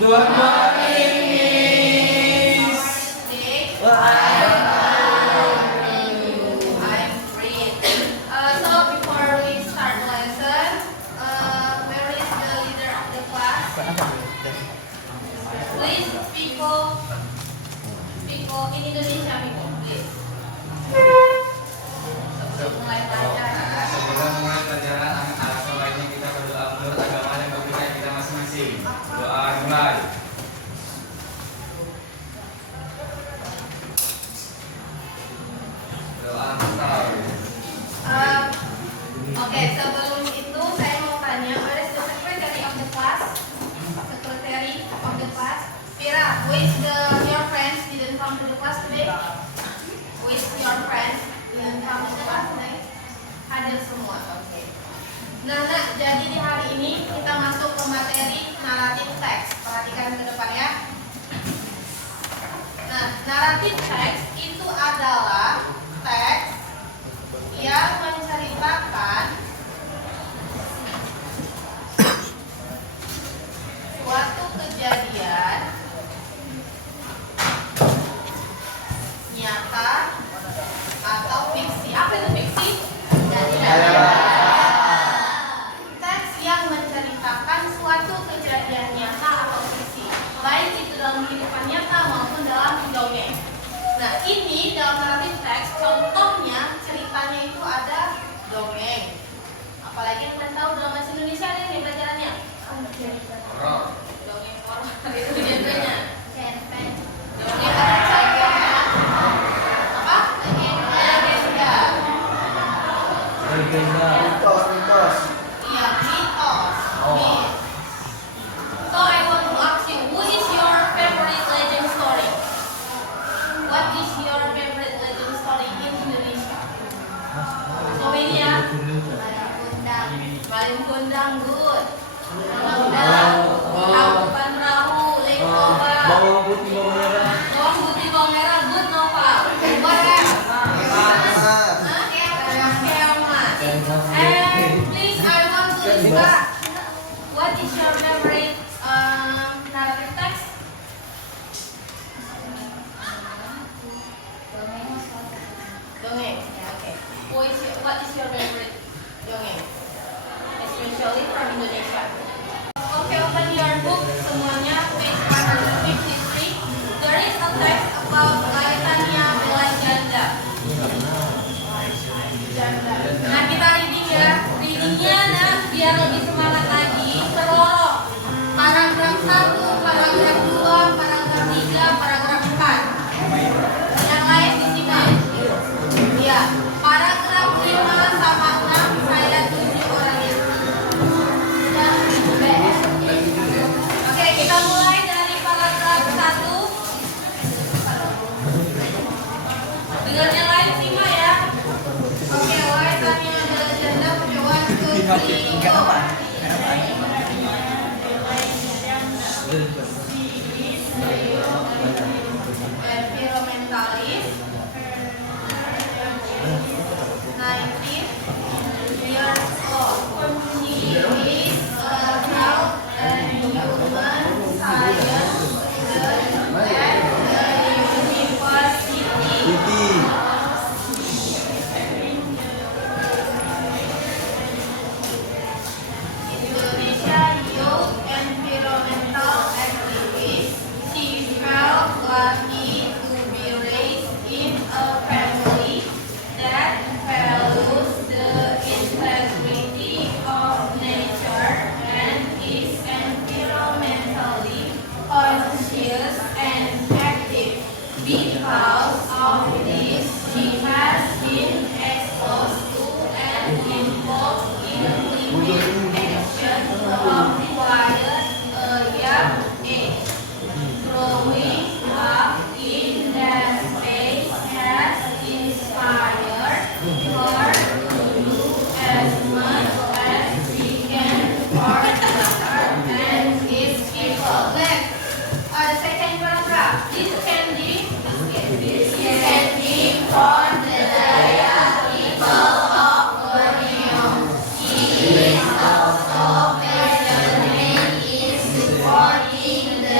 Good morning, Miss. I'm free. So before we start lesson, where is the leader of the class? Please, people in Indonesia, please. Sebelum mulai pelajaran. Sebelum mulai pelajaran, anak-anak semuanya kita berdoa menurut agama dan kepercayaan kita masing-masing. Doa mulai. Doa masal. Oke, sebelum itu saya mau tanya, where is the secretary of the class? Secretary of the class. Pira, your friends didn't come to the class today? Which your friends didn't come to the class today? Hadir semua, oke. Nah, jadi di hari ini kita masuk ke materi narrative text. Perhatikan ke depan ya. Nah, narrative text itu adalah teks yang menceritakan suatu kejadian nyata atau fiksi. Apa itu fiksi? Teks yang menceritakan suatu kejadian nyata atau fiksi, baik itu dalam kehidupan nyata maupun dalam dongeng. Nah, ini dalam narrative text contohnya ceritanya itu ada dongeng. Apalagi yang kalian tahu dalam bahasa Indonesia ada nih pelajarannya. Dongeng horor itu genrenya. Dongeng ada apa? Legenda. Mitos. Iya, mitos. So I want to ask you, who is your favorite legend story? What is your favorite legend story in Indonesia? So ini ya. Malin Kundang, good. Tangkuban Perahu, Lekova. Bawang putih, bawang merah. Bawang putih, bawang merah, good Nova. What else? Kemas. And please, I want to discuss. What is your favorite narrative text? Dongeng. Okay. What is your favorite dongeng? Especially from Indonesia. Okay, open your book semuanya, page 153. There is a text about kaitannya mulai janda. Nah, kita reading ya. Readingnya nah, biar lebih semangat lagi. Terlorong. Paragraf 1, paragraf 2, paragraf 3, paragraf 4. Yang lain di sini. Ya, paragraf 5 sama 6 saya tuju orangnya. Oke, kita mulai dari paragraf 1. Dengan yang lain simak ya. Oke, why tanya adalah janda percobaan environmentalist 19 years old. She is a health and human science student at the University Indonesia Youth Environmental Activist. She felt lucky to be raised in a family that values the integrity of nature and is environmentally conscious and active. Because of this, she has been exposed to and involved in climate action from quite a young age. Growing up in that space has inspired her to do as much as she can for the earth and its people. Next, the second paragraph. This candy for the people of Borneo. She is also passionate in supporting the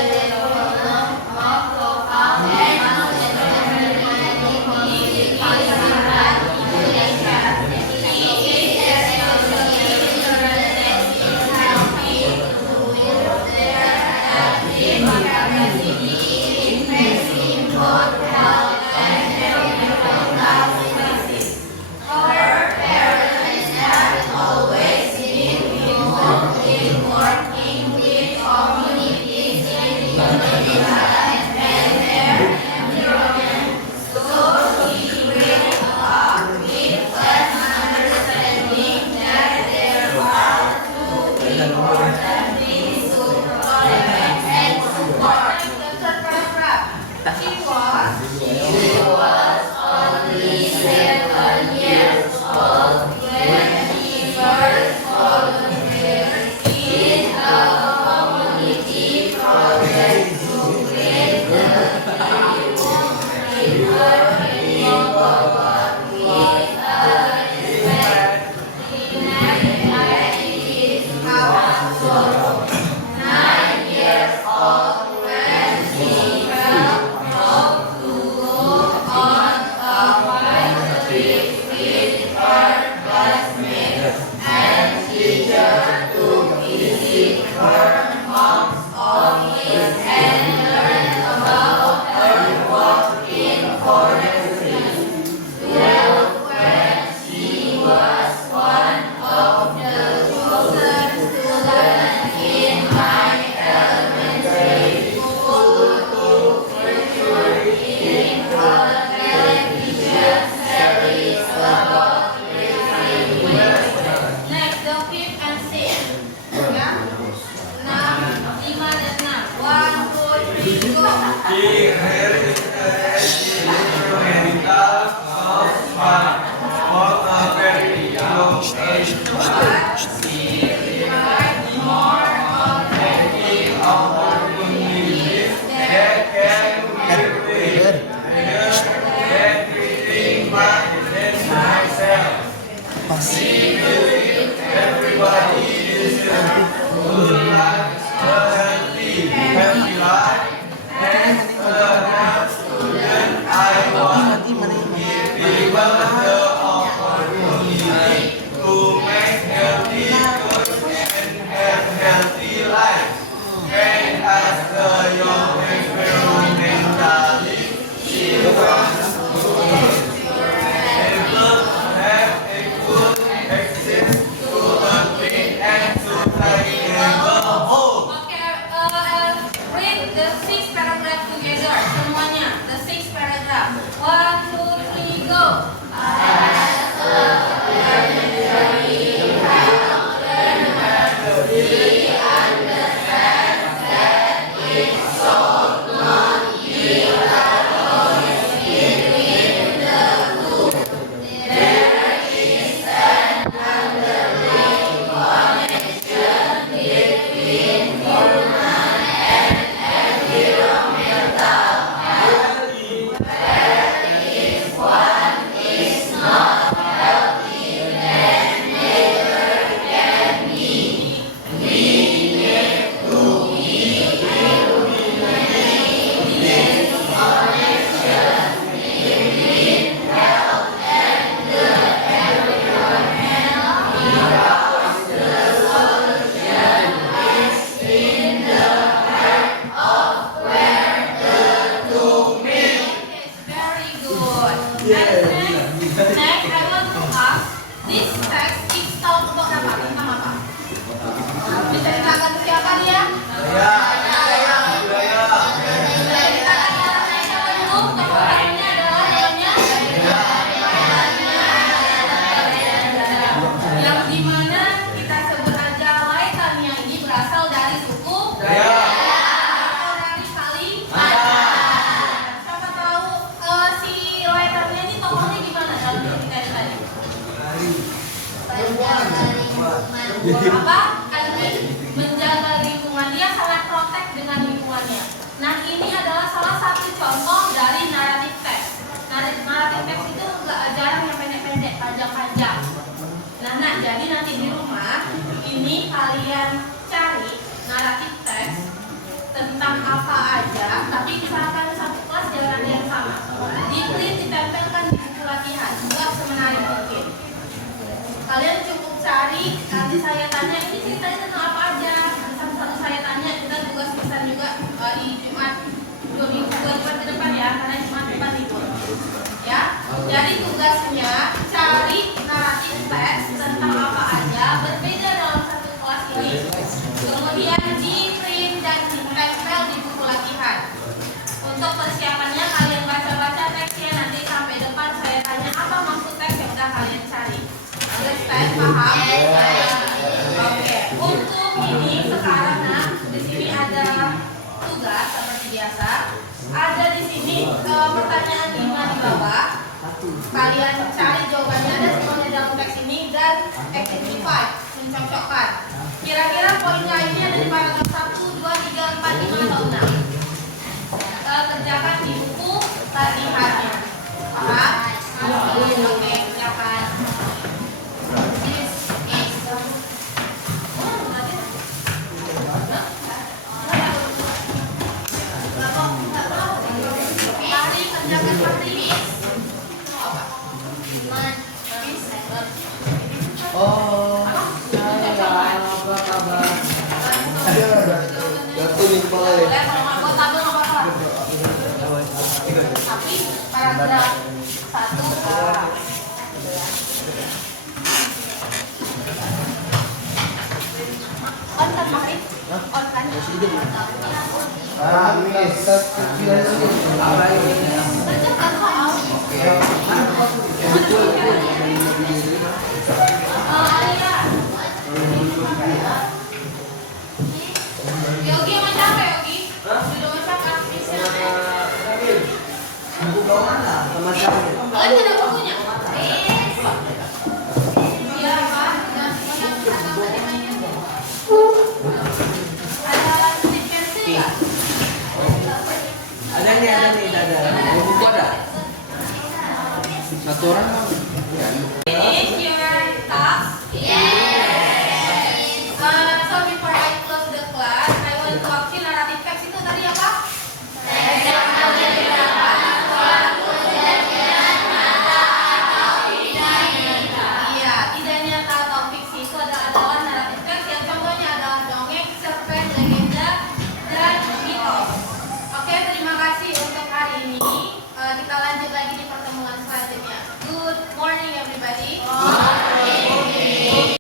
instrumental of fun for a very young age. She relied more on taking opportunities that can reveal everything but within myself. She believed everybody deserves good life, a happy life. As a young student, I want to give people the opportunity to make healthy choices and have healthy lives. And as a young environmentalist, she wants to ensure people have a good access to a clean and sustainable home. Oke, read the six paragraph together. Semuanya, the six paragraph. 1, 2, 3, go. Very good. Next, I want to ask, this text is talk about apa? Tentang apa? Bisa ditanyakan ke siapa dia? Yang dimana kita sebut aja Laetania ini berasal dari suku atau dari kali. Siapa tahu si Laetania ini tokohnya gimana dalam cerita ini tadi? Apa? Menjaga lingkungan, dia sangat protek dengan lingkungannya. Nah, ini adalah salah satu contoh dari naratif teks. Naratif teks itu nggak jarang yang pendek-pendek, panjang-panjang. Nah, jadi nanti di rumah ini kalian cari naratif teks tentang apa aja, tapi misalkan satu kelas jangan ada yang sama. Di print ditempelkan di buku latihan, buat semenarik mungkin. Kalian cukup cari, nanti saya tanya ini ceritanya tentang apa aja. Satu-satu saya tanya, kita tugas pesan juga di Jumat 2 minggu ke depan ya, karena Jumat depan libur. Ya, jadi tugasnya cari naratif teks tentang apa aja, berbeda dalam satu kelas ini. Kemudian di print dan ditempel di buku latihan. Untuk persiapannya kalian baca-baca teksnya, nanti sampai depan saya tanya apa maksud teks yang udah kalian cari. Understand? Paham? Oke. Untuk ini sekarang di sini ada tugas seperti biasa. Ada di sini pertanyaan 5 di bawah. Kalian cari jawabannya, ada semuanya dalam teks ini, dan activity 5 mencocokkan. Kira-kira poinnya ini ada di paragraf 1, 2, 3, 4, 5 atau 6. Kerjakan di buku latihannya. Paham? Oke, kerjakan. Oh, apa kabar? Jatuh nih kepala ya. Tapi paragraf 1 on kan makin on kan Kita kecilan lagi. kerjakan soal Alia Yogi macam apa Yogi? Sudah macam apa? Kalian tidak bukunya? Iya, Pak. Dan ada materialnya. Ada stick pensil nggak? Ada nih, ada. Buku ada. Satu orang mau. Finish your task.